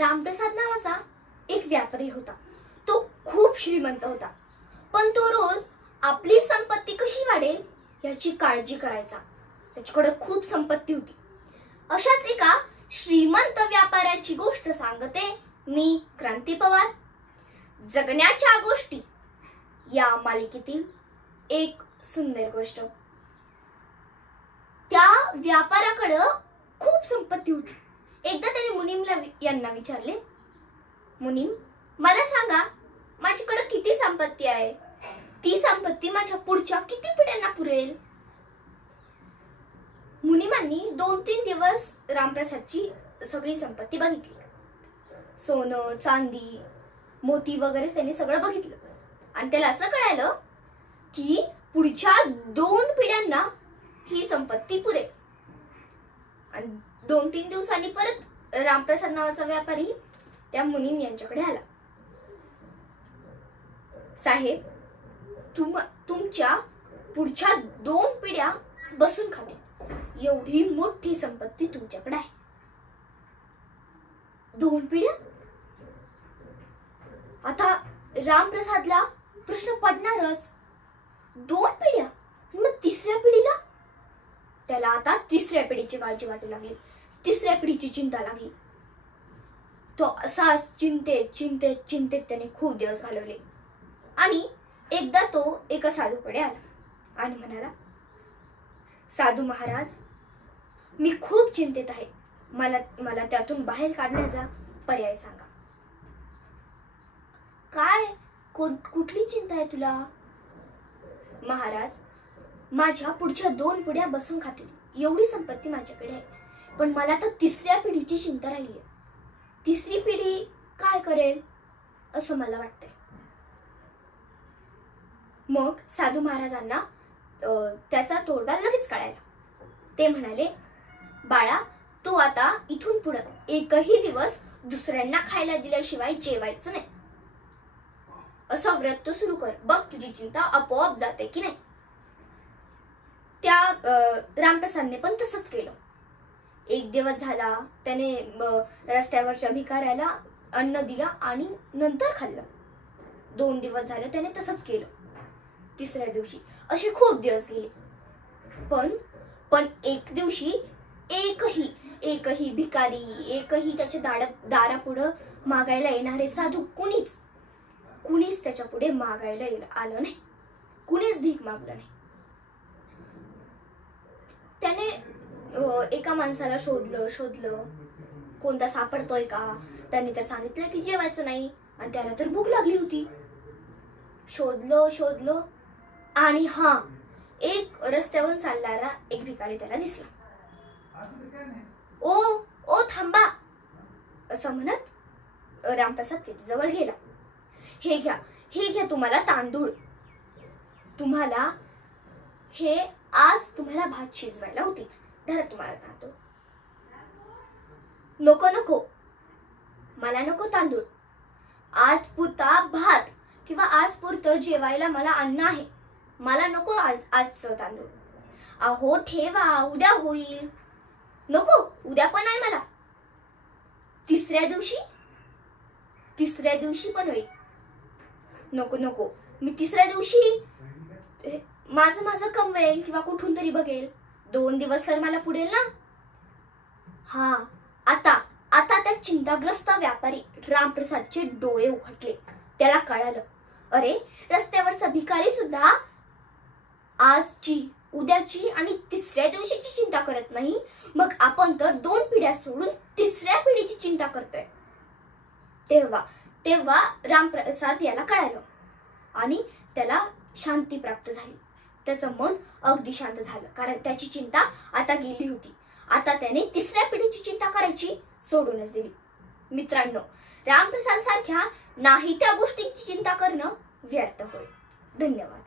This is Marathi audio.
रामप्रसाद नावाचा एक व्यापारी होता। तो खूप श्रीमंत होता, पण तो रोज आपली संपत्ती कशी वाढेल याची काळजी करायचा। त्याच्याकडे खूप संपत्ती होती। अशाच एका श्रीमंत व्यापाऱ्याची गोष्ट सांगते मी, क्रांती पवार। जगण्याच्या गोष्टी या मालिकेतील एक सुंदर गोष्ट। त्या व्यापाऱ्याकडे खूप संपत्ती होती। एकदा त्याने मुनीमला यांना विचारले, मुनीम, मला सांगा माझ्याकडे किती संपत्ती आहे? ती संपत्ती माझ्या पुढच्या किती पिढ्यांना पुरेल? मुनीमांनी 2-3 दिवस रामप्रसादची सगळी संपत्ती बघितली। सोनं, चांदी, मोती वगैरे त्यांनी सगळं बघितलं आणि त्याला असं कळालं की पुढच्या 2 पिढ्यांना ही संपत्ती पुरेल। आणि 2-3 दिवसांनी परत रामप्रसाद नावाचा व्यापारी त्या मुनीम यांच्याकडे आला। साहेब, तुमच्या पुढच्या 2 पिढ्या बसून खातील एवढी मोठी संपत्ती तुमच्याकडे आहे। 2 पिढ्या? आता रामप्रसादला प्रश्न पडणारच, 2 पिढ्या? मग 3ऱ्या पिढीला? त्याला आता 3ऱ्या पिढीची काळजी वाटू लागली, 3ऱ्या पिढीची चिंता लागली। तो असा चिंतेत त्याने खूप दिवस घालवले। आणि एकदा तो एका साधूकडे आला आणि म्हणाला, साधू महाराज, मी खूप चिंतेत आहे, मला त्यातून बाहेर काढण्याचा पर्याय सांगा। काय, कुठली चिंता आहे तुला? महाराज, माझ्या पुढच्या 2 पिढ्या बसून खातील एवढी संपत्ती माझ्याकडे आहे, पण मला तर 3ऱ्या पिढीची चिंता राहिली आहे। 3री पिढी काय करेल असं मला वाटतंय। मग साधू महाराजांना त्याचा तोडगा लगेच कळाला। ते म्हणाले, बाळा, तू आता इथून पुढे एकही दिवस दुसऱ्यांना खायला दिल्याशिवाय जेवायचं नाही। असं व्रत सुरू कर, बघ तुझी चिंता आपोआप जाते की नाही। त्या रामप्रसादने पण तसंच केलं। 1 दिवस झाला, त्याने रस्त्यावरच्या भिकाऱ्याला अन्न दिलं आणि नंतर खाल्लं। 2 दिवस झाले, त्याने तसंच केलं। 3ऱ्या दिवशी असे खूप दिवस गेले, पण एक दिवशी एकही भिकारी, एकही त्याच्या दारापुढं मागायला येणारे साधू कुणीच त्याच्या पुढे मागायला आलं नाही, कुणीच भीक मागलं नाही। त्याने एका माणसाला शोधलं, कोणता सापडतोय का? त्यांनी तर सांगितलं की जेवायचं नाही आणि त्याला तर भूक लागली होती। शोधलं आणि एक रस्त्यावरून चालणारा एक भिकारी त्याला दिसला। ओ थांबा, असं म्हणत रामप्रसाद तिथे जवळ गेला। हे घ्या तुम्हाला तांदूळ, आज तुम्हाला भात शिजवायला होती, धरा तुम्हाला तांदूळ। नको, मला नको तांदूळ, आज पुरता भात किंवा आज पुरतं जेवायला मला अन्न आहे, मला नको आजचं तांदूळ। अहो ठेवा, उद्या होईल। नको, उद्या पण नाही मला, 3ऱ्या दिवशी पण होईल। नको, मी 3ऱ्या दिवशी माझं कमवेल किंवा कुठून तरी बघेल, 2 दिवस तर मला पुढेल ना। आता त्या चिंताग्रस्त व्यापारी रामप्रसादचे डोळे उघडले। त्याला कळालं, अरे रस्त्यावरचा भिकारी सुद्धा आजची, उद्याची आणि 3ऱ्या दिवशीची चिंता करत नाही, मग आपण तर 2 पिढ्या सोडून 3ऱ्या पिढीची चिंता करतोय। तेव्हा रामप्रसाद याला कळालं आणि त्याला शांती प्राप्त झाली। त्याचं मन अगदी शांत झालं, कारण त्याची चिंता आता गेली होती। आता त्याने 3ऱ्या पिढीची चिंता करायची सोडूनच दिली। मित्रांनो, रामप्रसाद सारख्या नाही त्या गोष्टीची चिंता करणं व्यर्थ होईल। धन्यवाद।